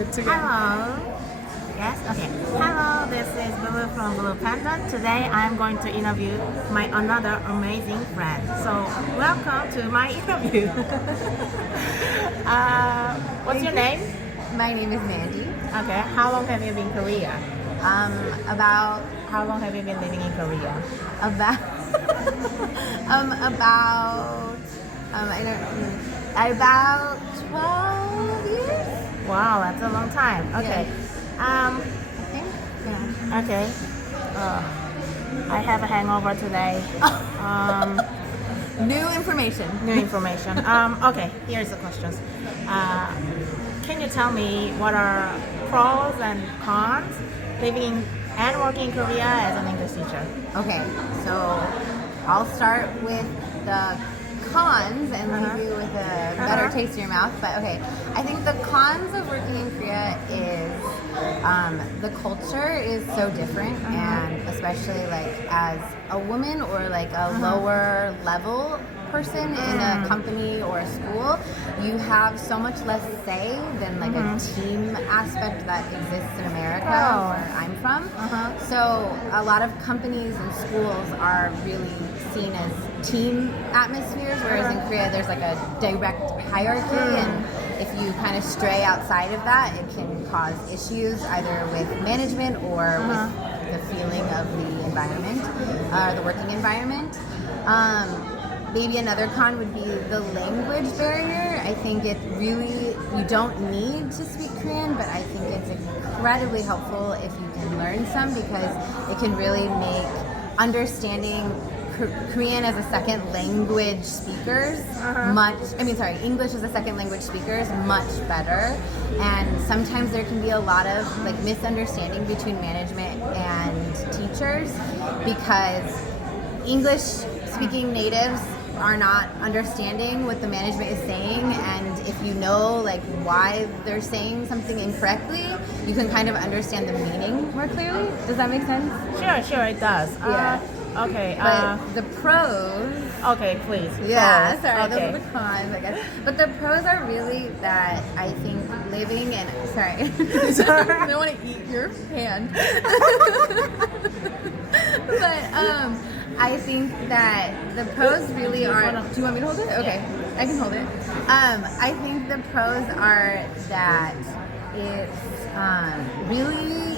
Good to go. Hello. Yes, okay. Hello, this is Blue from Blue Panda. Today I'm going to interview my another amazing friend. So welcome to my interview. What's your name? My name is Mandy. Okay. How long have you been in Korea? About How long have you been living in Korea? about about 12 years. Wow, that's a long time. Okay. I think. Yeah. Okay. I have a hangover today. New information. New information. Okay, here's the questions. Can you tell me what are pros and cons living and working in Korea as an English teacher? Okay, so I'll start with the cons and leave you with a better taste in your mouth. But okay, I think the cons of working in Korea is the culture is so different, and especially like as a woman or like a lower level person in a company or a school, you have so much less say than like a team aspect that exists in America, where I'm from. So a lot of companies and schools are really seen as team atmospheres, whereas in Korea there's like a direct hierarchy, and if you kind of stray outside of that, it can cause issues either with management or with the feeling of the environment, the working environment. Maybe another con would be the language barrier. I think it really, you don't need to speak Korean, but I think it's incredibly helpful if you can learn some, because it can really make understanding Korean as a second language speakers English as a second language speakers much better. And sometimes there can be a lot of like misunderstanding between management and teachers, because English speaking natives are not understanding what the management is saying, and if you know like why they're saying something incorrectly, you can kind of understand the meaning more clearly. Does that make sense? Sure, it does. Yeah. Okay. But the pros, Okay, please. yeah, Pros. sorry, Okay. those are the cons, I guess. But the pros are really that I think living in, sorry, I don't want to eat your hand. But I think that the pros really are. Do you want me to hold it? Okay, I can hold it. I think the pros are that it's really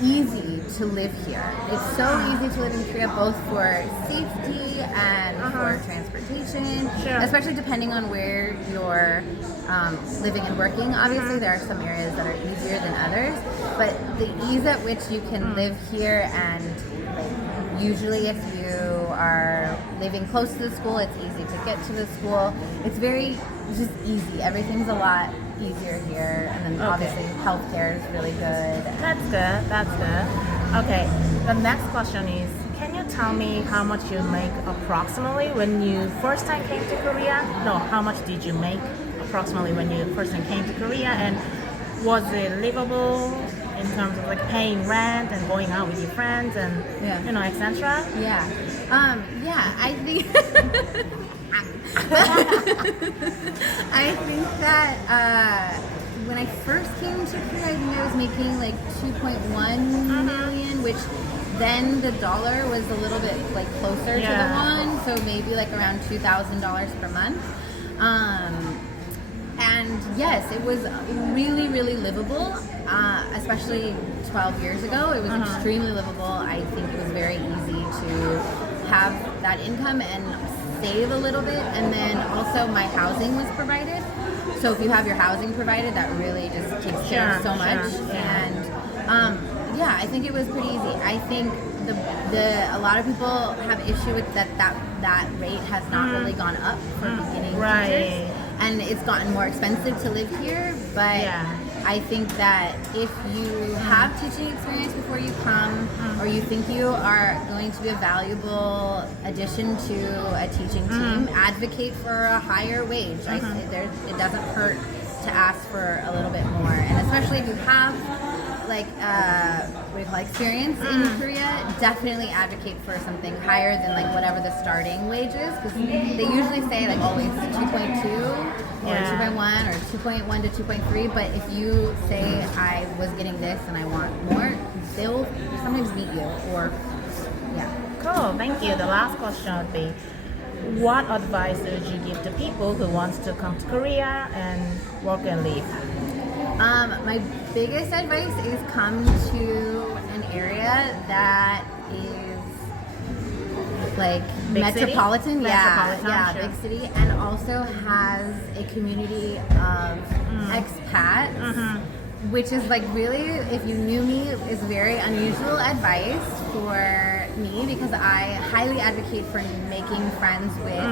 easy to live here. It's so easy to live in Korea, both for safety and for transportation, especially depending on where you're living and working. Obviously, there are some areas that are easier than others, but the ease at which you can live here, and like, usually if you are living close to the school, it's easy to get to the school. It's just easy. Everything's a lot easier here, and then obviously healthcare is really good. That's good. Okay, the next question is, can you tell me how much you make approximately when you first time came to Korea? No, how much did you make approximately when you first time came to Korea, and was it livable in terms of like paying rent and going out with your friends and etc.? Yeah, I think I think that when I first came to Korea, I think I was making like 2.1 million, which then the dollar was a little bit like closer to the won, so maybe like around $2,000 per month. And yes, it was really, really livable, especially 12 years ago. It was extremely livable. I think it was very easy to have that income and save a little bit. And then also my housing was provided. So if you have your housing provided, that really just takes care of so much. And I think it was pretty easy. I think a lot of people have issue with that rate has not really gone up for beginning teachers. And it's gotten more expensive to live here, but I think that if you have teaching experience before you come, or you think you are going to be a valuable addition to a teaching team, advocate for a higher wage. I say it doesn't hurt to ask for a little bit more, and especially if you have like what do you call it, experience in Korea, definitely advocate for something higher than like whatever the starting wage is, because they usually say like always 2.2 or 2.1 or 2.1 to 2.3. But if you say I was getting this and I want more, they'll sometimes meet you or yeah. Cool, thank you. The last question would be, what advice would you give to people who wants to come to Korea and work and live? My biggest advice is come to an area that is like Big metropolitan, city? yeah, Metropolitan, sure. big city, and also has a community of expats, which is like really, if you knew me, is very unusual advice for me, because I highly advocate for making friends with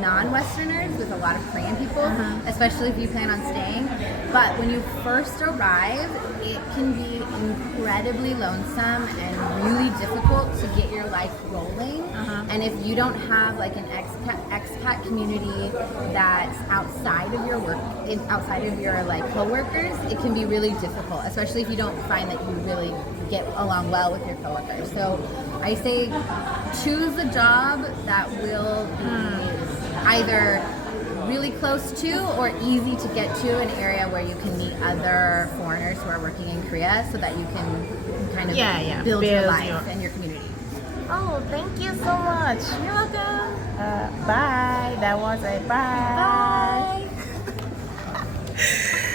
non-Westerners, with a lot of Korean people, especially if you plan on staying. But when you first arrive, it can be incredibly lonesome and really difficult to get your life rolling. And if you don't have like an expat community that's outside of your work, outside of your like coworkers, it can be really difficult, especially if you don't find that you really get along well with your coworkers. So I say choose a job that will be either really close to or easy to get to an area where you can meet other foreigners who are working in Korea, so that you can kind of build your life and your community. Oh, thank you so much. You're welcome. Bye. That was a bye. Bye.